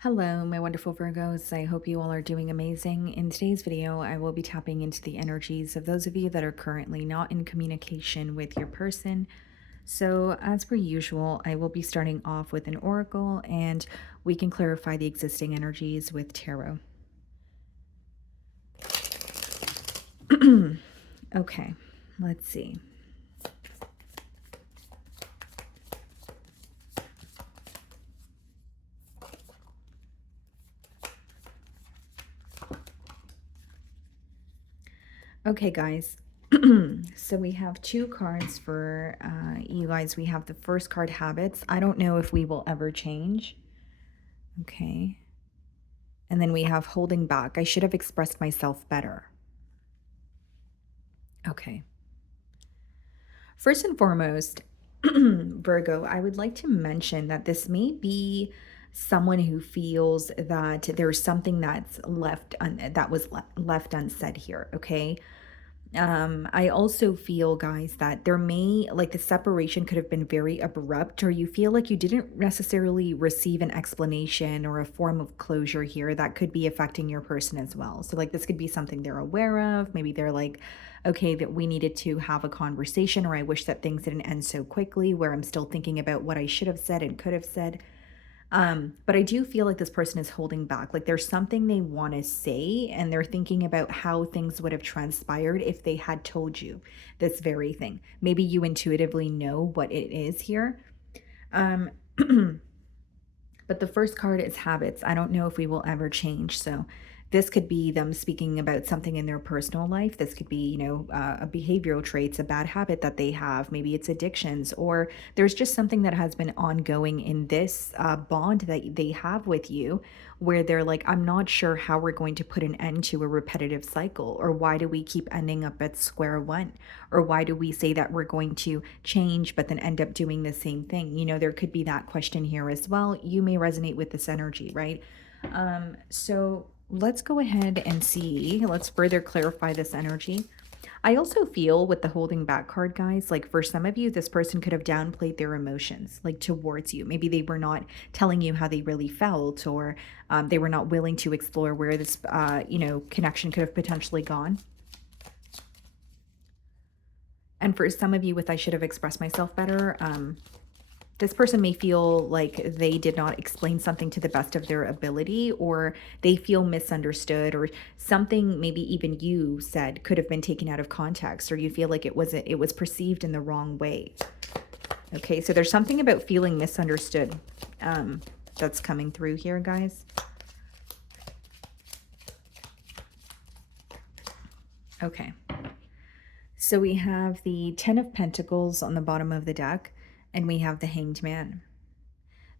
Hello, my wonderful Virgos. I hope you all are doing amazing. In today's video, I will be tapping into the energies of those of you that are currently not in communication with your person. So, as per usual, I will be starting off with an oracle and we can clarify the existing energies with tarot. Okay, let's see. Okay, guys. So we have two cards for you guys. We have the first card, habits. I don't know if we will ever change. Okay. And then we have holding back. I should have expressed myself better. Okay. First and foremost, Virgo, I would like to mention that this may be someone who feels that there's something that's left unsaid here, okay? I also feel, guys, that there may, like, the separation could have been very abrupt, or you feel like you didn't necessarily receive an explanation or a form of closure here that could be affecting your person as well. So, like, this could be something they're aware of. Maybe they're like, okay, that we needed to have a conversation, or I wish that things didn't end so quickly, where I'm still thinking about what I should have said and could have said. But I do feel like this person is holding back. Like there's something they want to say, and they're thinking about how things would have transpired if they had told you this very thing. Maybe you intuitively know what it is here. Um, but the first card is habits. I don't know if we will ever change. So this could be them speaking about something in their personal life. This could be, a behavioral traits, a bad habit that they have. Maybe it's addictions, or there's just something that has been ongoing in this bond that they have with you, where they're like, I'm not sure how we're going to put an end to a repetitive cycle, or why do we keep ending up at square one, or why do we say that we're going to change but then end up doing the same thing? There could be that question here as well. You may resonate with this energy, right? So let's go ahead and see. Let's further clarify this energy. I also feel with the holding back card, guys, like for some of you, this person could have downplayed their emotions, like towards you. Maybe they were not telling you how they really felt, or they were not willing to explore where this, connection could have potentially gone. And for some of you, with I should have expressed myself better, this person may feel like they did not explain something to the best of their ability, or they feel misunderstood, or something maybe even you said could have been taken out of context, or you feel like it was perceived in the wrong way. Okay, so there's something about feeling misunderstood that's coming through here, guys. Okay. So we have the 10 of Pentacles on the bottom of the deck, and we have the Hanged Man.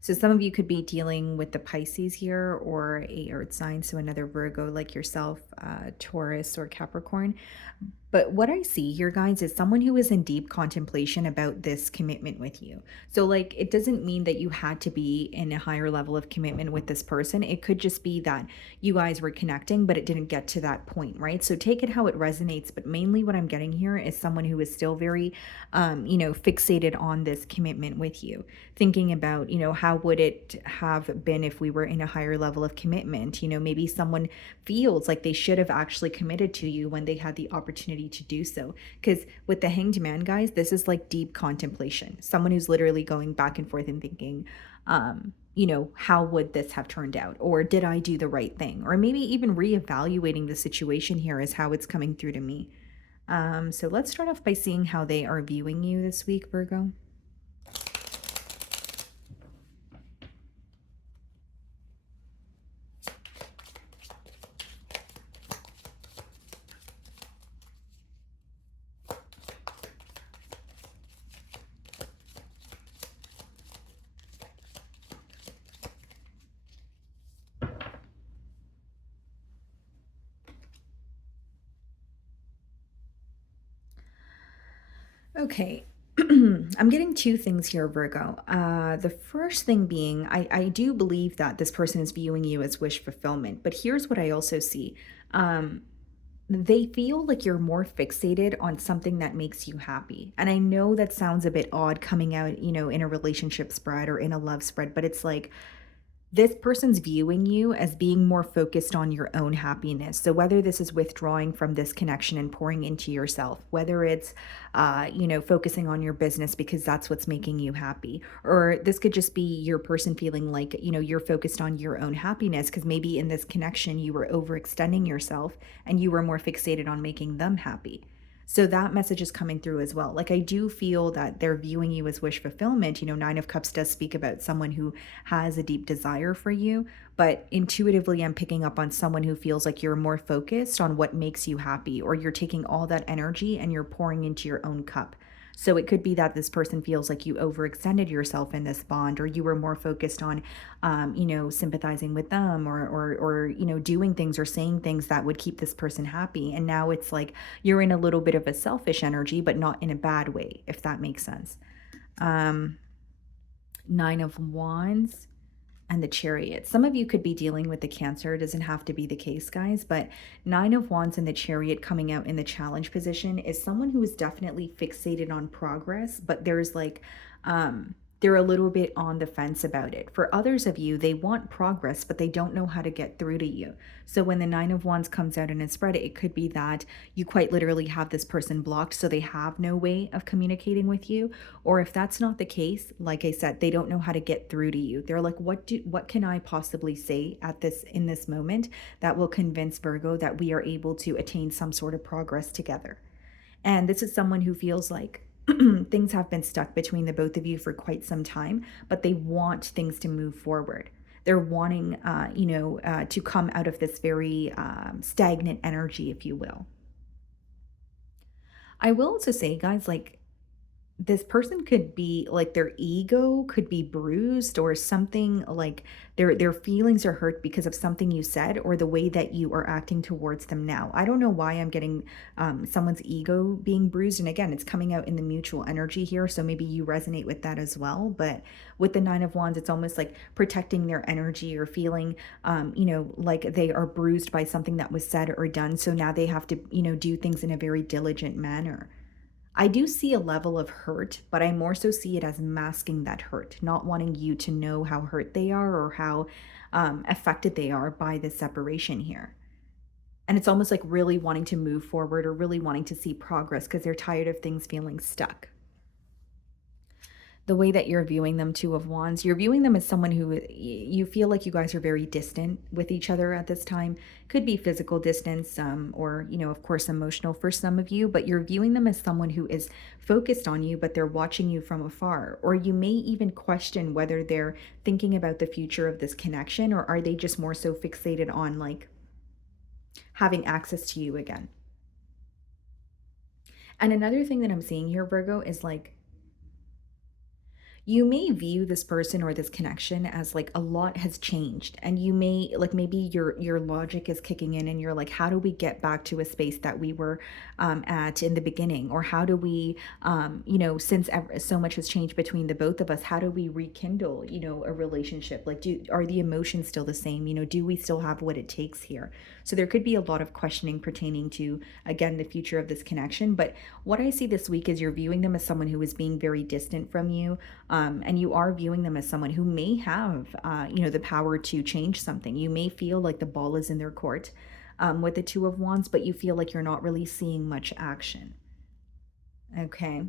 So some of you could be dealing with the Pisces here, or a earth sign, so another Virgo like yourself, Taurus or Capricorn. But what I see here, guys, is someone who is in deep contemplation about this commitment with you. So, like, it doesn't mean that you had to be in a higher level of commitment with this person. It could just be that you guys were connecting, but it didn't get to that point, right? So take it how it resonates. But mainly what I'm getting here is someone who is still very, fixated on this commitment with you, thinking about, how would it have been if we were in a higher level of commitment? Maybe someone feels like they should have actually committed to you when they had the opportunity to do so. Because with the Hanged Man, guys, this is like deep contemplation. Someone who's literally going back and forth and thinking, how would this have turned out? Or did I do the right thing? Or maybe even reevaluating the situation here is how it's coming through to me. So let's start off by seeing how they are viewing you this week, Virgo. Okay. I'm getting two things here, Virgo. The first thing being, I do believe that this person is viewing you as wish fulfillment, but here's what I also see. Um, they feel like you're more fixated on something that makes you happy. And I know that sounds a bit odd coming out, in a relationship spread or in a love spread, but it's like this person's viewing you as being more focused on your own happiness. So whether this is withdrawing from this connection and pouring into yourself, whether it's, focusing on your business because that's what's making you happy, or this could just be your person feeling like, you're focused on your own happiness because maybe in this connection you were overextending yourself and you were more fixated on making them happy. So that message is coming through as well. Like I do feel that they're viewing you as wish fulfillment. Nine of Cups does speak about someone who has a deep desire for you, but intuitively I'm picking up on someone who feels like you're more focused on what makes you happy, or you're taking all that energy and you're pouring into your own cup. So it could be that this person feels like you overextended yourself in this bond, or you were more focused on, sympathizing with them, or doing things or saying things that would keep this person happy. And now it's like you're in a little bit of a selfish energy, but not in a bad way, if that makes sense. Um, Nine of Wands and the Chariot. Some of you could be dealing with the Cancer. It doesn't have to be the case, guys, but Nine of Wands and the Chariot coming out in the challenge position is someone who is definitely fixated on progress, but there's like, they're a little bit on the fence about it. For others of you, they want progress, but they don't know how to get through to you. So when the Nine of Wands comes out in a spread, it could be that you quite literally have this person blocked, so they have no way of communicating with you. Or if that's not the case, like I said, they don't know how to get through to you. They're like, what can I possibly say at this in this moment that will convince Virgo that we are able to attain some sort of progress together? And this is someone who feels like things have been stuck between the both of you for quite some time, but they want things to move forward. They're wanting, to come out of this very stagnant energy, if you will. I will also say, guys, like this person could be like their ego could be bruised, or something like their feelings are hurt because of something you said or the way that you are acting towards them now. I don't know why I'm getting someone's ego being bruised, and again, it's coming out in the mutual energy here, so maybe you resonate with that as well. But with the Nine of Wands, it's almost like protecting their energy, or feeling like they are bruised by something that was said or done, so now they have to do things in a very diligent manner. I do see a level of hurt, but I more so see it as masking that hurt, not wanting you to know how hurt they are, or how affected they are by this separation here. And it's almost like really wanting to move forward, or really wanting to see progress because they're tired of things feeling stuck. The way that you're viewing them, Two of Wands, you're viewing them as someone who you feel like you guys are very distant with each other at this time. Could be physical distance, or, of course, emotional for some of you, but you're viewing them as someone who is focused on you, but they're watching you from afar. Or you may even question whether they're thinking about the future of this connection, or are they just more so fixated on like having access to you again. And another thing that I'm seeing here, Virgo, is like, you may view this person or this connection as like a lot has changed, and you may like, maybe your logic is kicking in and you're like, how do we get back to a space that we were at in the beginning, or how do we since so much has changed between the both of us, how do we rekindle a relationship? Like, are the emotions still the same? Do we still have what it takes here? So there could be a lot of questioning pertaining to, again, the future of this connection. But what I see this week is you're viewing them as someone who is being very distant from you, and you are viewing them as someone who may have, the power to change something. You may feel like the ball is in their court with the Two of Wands, but you feel like you're not really seeing much action. Okay.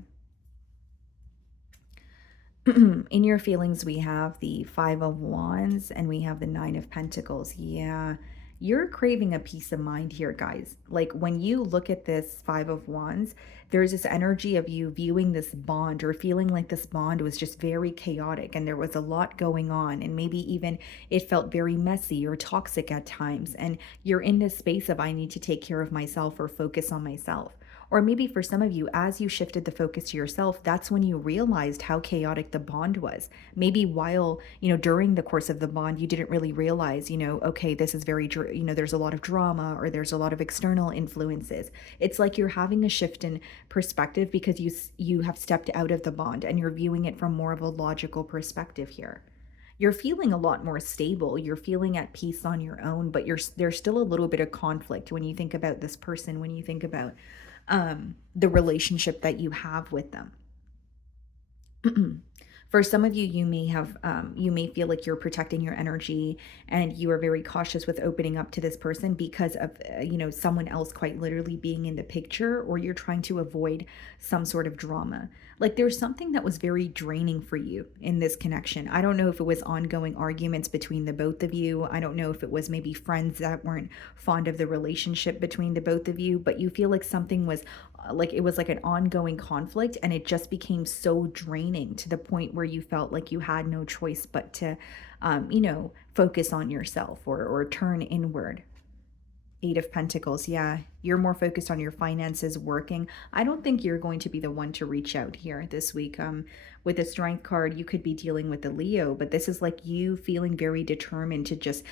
In your feelings, we have the Five of Wands and we have the Nine of Pentacles. Yeah, you're craving a peace of mind here, guys. Like when you look at this Five of Wands, there's this energy of you viewing this bond, or feeling like this bond was just very chaotic and there was a lot going on, and maybe even it felt very messy or toxic at times. And you're in this space of, I need to take care of myself or focus on myself. Or maybe for some of you, as you shifted the focus to yourself, that's when you realized how chaotic the bond was. Maybe while, during the course of the bond, you didn't really realize, okay, this is very, there's a lot of drama, or there's a lot of external influences. It's like you're having a shift in perspective because you have stepped out of the bond and you're viewing it from more of a logical perspective here. You're feeling a lot more stable. You're feeling at peace on your own, but there's still a little bit of conflict when you think about this person, when you think about the relationship that you have with them. For some of you, you may feel like you're protecting your energy and you are very cautious with opening up to this person because of, someone else quite literally being in the picture, or you're trying to avoid some sort of drama. Like there's something that was very draining for you in this connection. I don't know if it was ongoing arguments between the both of you. I don't know if it was maybe friends that weren't fond of the relationship between the both of you, but you feel like something was like it was like an ongoing conflict, and it just became so draining to the point where you felt like you had no choice but to focus on yourself, or turn inward. Eight of Pentacles. Yeah, you're more focused on your finances, working. I don't think you're going to be the one to reach out here this week. With the Strength card, you could be dealing with the Leo, but this is like you feeling very determined to just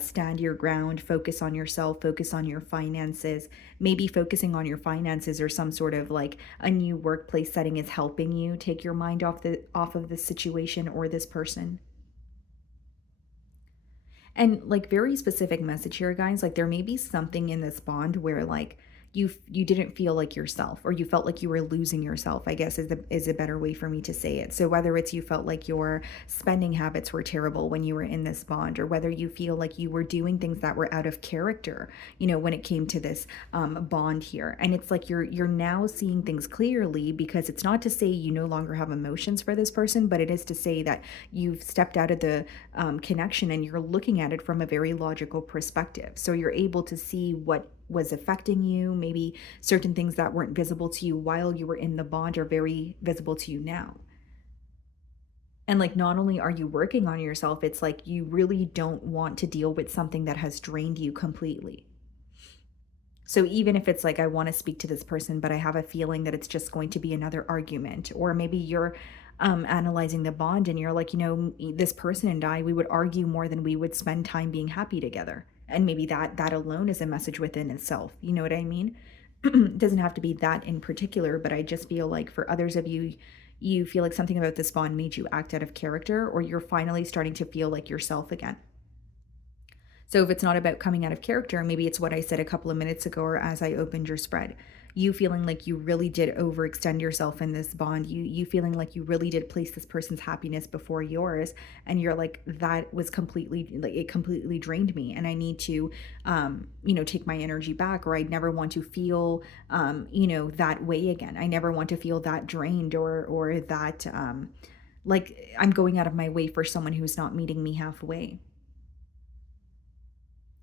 stand your ground, focus on yourself, focus on your finances. Maybe focusing on your finances or some sort of like a new workplace setting is helping you take your mind off of this situation or this person. And like very specific message here, guys, like there may be something in this bond where like you didn't feel like yourself, or you felt like you were losing yourself, I guess is a better way for me to say it. So whether it's you felt like your spending habits were terrible when you were in this bond, or whether you feel like you were doing things that were out of character, when it came to this bond here. And it's like you're now seeing things clearly, because it's not to say you no longer have emotions for this person, but it is to say that you've stepped out of the connection and you're looking at it from a very logical perspective. So you're able to see what was affecting you. Maybe certain things that weren't visible to you while you were in the bond are very visible to you now. And like, not only are you working on yourself, it's like you really don't want to deal with something that has drained you completely. So even if it's like, I want to speak to this person, but I have a feeling that it's just going to be another argument, or maybe you're analyzing the bond and you're like, this person and I, we would argue more than we would spend time being happy together. And maybe that alone is a message within itself. You know what I mean? It doesn't have to be that in particular, but I just feel like for others of you, you feel like something about this bond made you act out of character, or you're finally starting to feel like yourself again. So if it's not about coming out of character, maybe it's what I said a couple of minutes ago, or as I opened your spread. You feeling like you really did overextend yourself in this bond. You feeling like you really did place this person's happiness before yours, and you're like, that was completely, like, it completely drained me, and I need to take my energy back, or I never want to feel that way again. I never want to feel that drained, or that like I'm going out of my way for someone who's not meeting me halfway.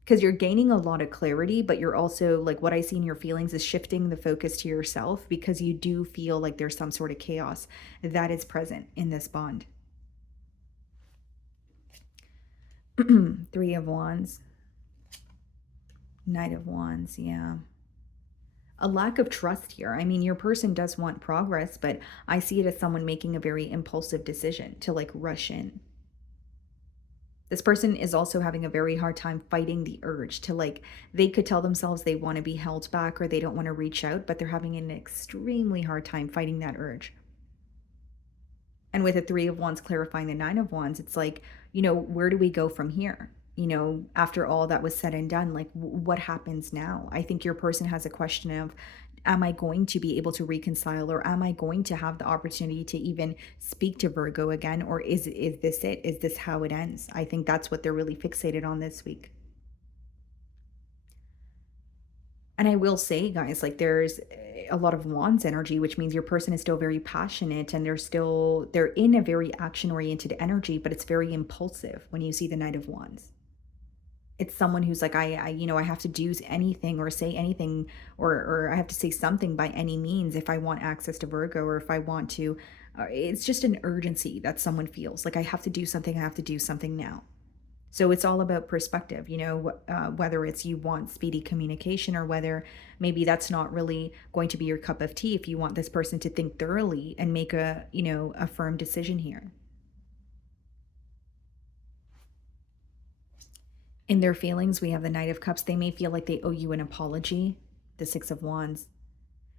Because you're gaining a lot of clarity, but you're also like, what I see in your feelings is shifting the focus to yourself, because you do feel like there's some sort of chaos that is present in this bond. Three of Wands, Knight of Wands. Yeah, a lack of trust here. I mean, your person does want progress, but I see it as someone making a very impulsive decision to like rush in. This person is also having a very hard time fighting the urge to, like, they could tell themselves they want to be held back or they don't want to reach out, but they're having an extremely hard time fighting that urge. And with the Three of Wands clarifying the Nine of Wands, it's like, where do we go from here? After all that was said and done, like, what happens now? I think your person has a question of, am I going to be able to reconcile, or am I going to have the opportunity to even speak to Virgo again? Or is this it? Is this how it ends? I think that's what they're really fixated on this week. And I will say, guys, like there's a lot of wands energy, which means your person is still very passionate, and they're in a very action oriented energy, but it's very impulsive when you see the Knight of Wands. It's someone who's like, I have to do anything or say anything, or I have to say something by any means if I want access to Virgo, or if I want to. It's just an urgency that someone feels like, I have to do something. I have to do something now. So it's all about perspective, whether it's you want speedy communication, or whether maybe that's not really going to be your cup of tea, if you want this person to think thoroughly and make a firm decision here. In their feelings, we have the Knight of Cups. They may feel like they owe you an apology. The Six of Wands.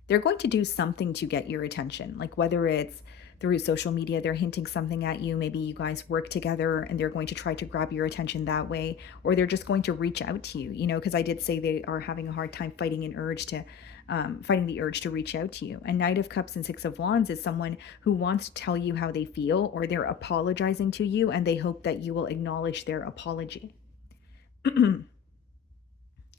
They're going to do something to get your attention, like whether it's through social media, they're hinting something at you. Maybe you guys work together and they're going to try to grab your attention that way, or they're just going to reach out to you, because I did say they are having a hard time fighting an urge to fighting the urge to reach out to you. And Knight of Cups and Six of Wands is someone who wants to tell you how they feel, or they're apologizing to you and they hope that you will acknowledge their apology.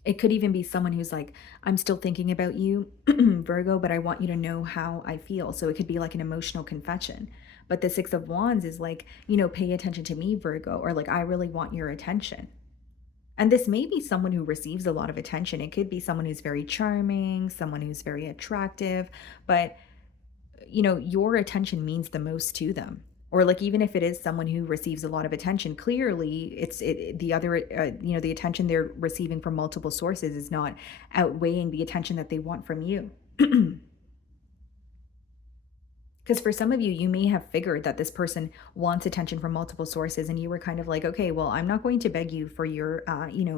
It could even be someone who's like, I'm still thinking about you, Virgo, but I want you to know how I feel. So it could be like an emotional confession. But the Six of Wands is like, pay attention to me, Virgo, or like, I really want your attention. And this may be someone who receives a lot of attention. It could be someone who's very charming, someone who's very attractive, but your attention means the most to them. Or like, even if it is someone who receives a lot of attention, clearly the other, the attention they're receiving from multiple sources is not outweighing the attention that they want from you. Because for some of you, you may have figured that this person wants attention from multiple sources, and you were kind of like, okay, well, I'm not going to beg you for your,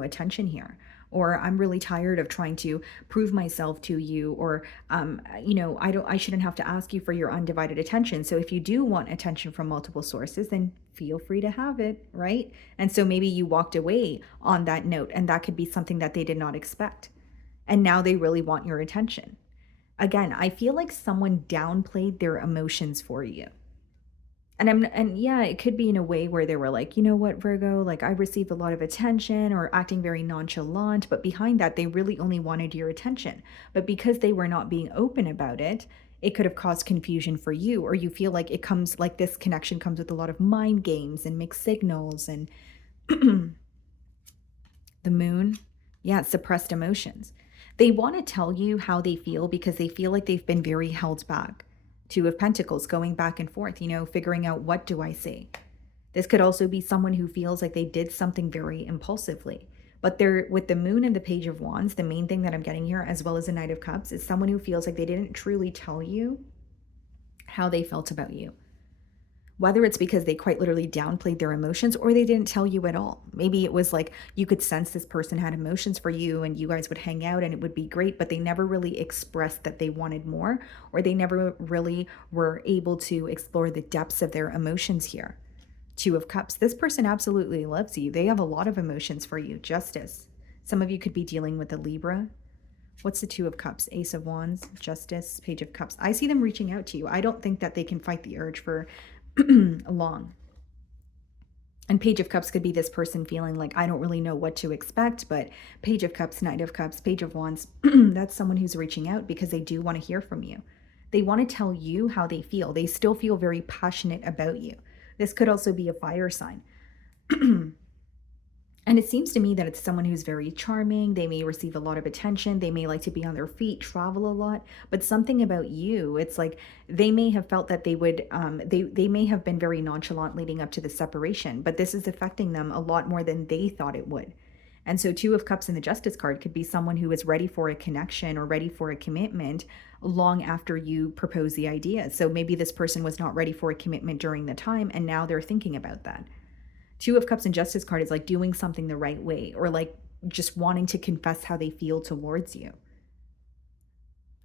attention here. Or I'm really tired of trying to prove myself to you, or, I shouldn't have to ask you for your undivided attention. So if you do want attention from multiple sources, then feel free to have it, right? And so maybe you walked away on that note, and that could be something that they did not expect. And now they really want your attention. Again, I feel like someone downplayed their emotions for you. And yeah, it could be in a way where they were like, you know what, Virgo, like I received a lot of attention, or acting very nonchalant, but behind that, they really only wanted your attention. But because they were not being open about it, it could have caused confusion for you, or you feel like it comes like this connection comes with a lot of mind games and mixed signals and the moon. Yeah, suppressed emotions. They want to tell you how they feel because they feel like they've been very held back. Two of Pentacles, going back and forth, figuring out, what do I say? This could also be someone who feels like they did something very impulsively. But they're with the moon and the Page of Wands, the main thing that I'm getting here, as well as the Knight of Cups, is someone who feels like they didn't truly tell you how they felt about you. Whether it's because they quite literally downplayed their emotions, or they didn't tell you at all. Maybe it was like you could sense this person had emotions for you and you guys would hang out and it would be great, but they never really expressed that they wanted more, or they never really were able to explore the depths of their emotions here. Two of Cups. This person absolutely loves you. They have a lot of emotions for you. Justice. Some of you could be dealing with a Libra. What's the Two of Cups? Ace of Wands, Justice, Page of Cups. I see them reaching out to you. I don't think that they can fight the urge for long. And Page of Cups could be this person feeling like, I don't really know what to expect, but Page of Cups, Knight of Cups, Page of Wands, that's someone who's reaching out because they do want to hear from you. They want to tell you how they feel. They still feel very passionate about you. This could also be a fire sign. And it seems to me that it's someone who's very charming. They may receive a lot of attention. They may like to be on their feet, travel a lot. But something about you, it's like they may have felt that they would, they may have been very nonchalant leading up to the separation. But this is affecting them a lot more than they thought it would. And so Two of Cups in the Justice card could be someone who is ready for a connection or ready for a commitment long after you propose the idea. So maybe this person was not ready for a commitment during the time, and now they're thinking about that. Two of Cups and Justice card is like doing something the right way, or like just wanting to confess how they feel towards you.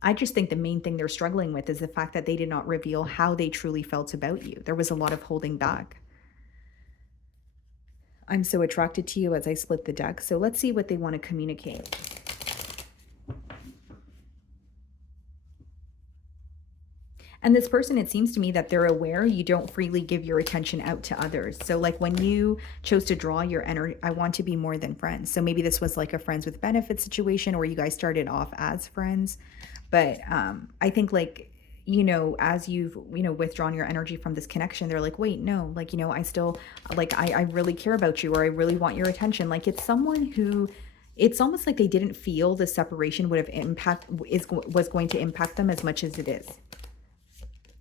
I just think the main thing they're struggling with is the fact that they did not reveal how they truly felt about you. There was a lot of holding back. I'm so attracted to you as I split the deck. So let's see what they want to communicate. And this person, it seems to me that they're aware you don't freely give your attention out to others. So like when you chose to draw your energy, I want to be more than friends. So maybe this was like a friends with benefits situation, or you guys started off as friends. But I think like, as you've, withdrawn your energy from this connection, they're like, wait, no, like, I still, like, I really care about you, or I really want your attention. Like it's someone who, it's almost like they didn't feel the separation would have was going to impact them as much as it is.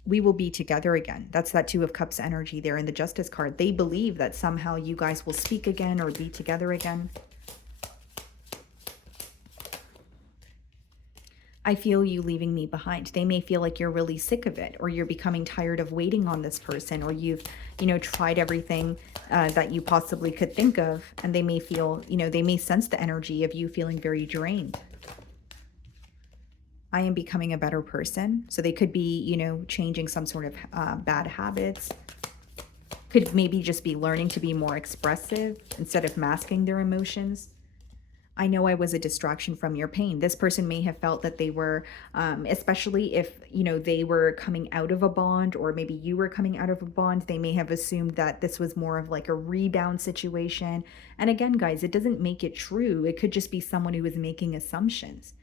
We will be together again. That's that Two of Cups energy there in the Justice card. They believe that somehow you guys will speak again or be together again. I feel you leaving me behind. They may feel like you're really sick of it, or you're becoming tired of waiting on this person, or you've, tried everything that you possibly could think of. And they may feel, they may sense the energy of you feeling very drained. I am becoming a better person. So they could be, changing some sort of bad habits. Could maybe just be learning to be more expressive instead of masking their emotions. I know I was a distraction from your pain. This person may have felt that they were, especially if, they were coming out of a bond, or maybe you were coming out of a bond, they may have assumed that this was more of like a rebound situation. And again, guys, it doesn't make it true. It could just be someone who is making assumptions.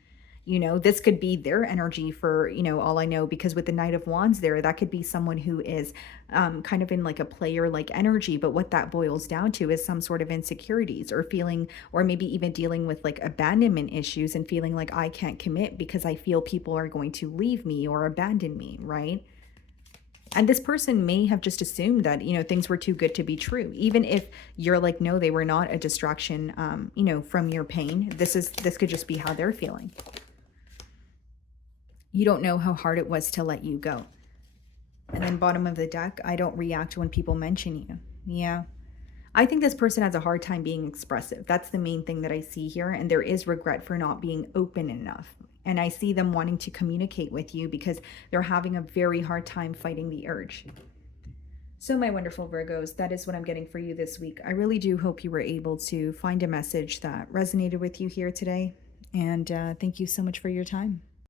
This could be their energy for, all I know, because with the Knight of Wands there, that could be someone who is kind of in like a player like energy. But what that boils down to is some sort of insecurities, or feeling, or maybe even dealing with like abandonment issues and feeling like I can't commit because I feel people are going to leave me or abandon me, right? And this person may have just assumed that, things were too good to be true. Even if you're like, no, they were not a distraction, from your pain. This could just be how they're feeling. You don't know how hard it was to let you go. And then bottom of the deck, I don't react when people mention you. Yeah. I think this person has a hard time being expressive. That's the main thing that I see here. And there is regret for not being open enough. And I see them wanting to communicate with you because they're having a very hard time fighting the urge. So, my wonderful Virgos, that is what I'm getting for you this week. I really do hope you were able to find a message that resonated with you here today. And thank you so much for your time.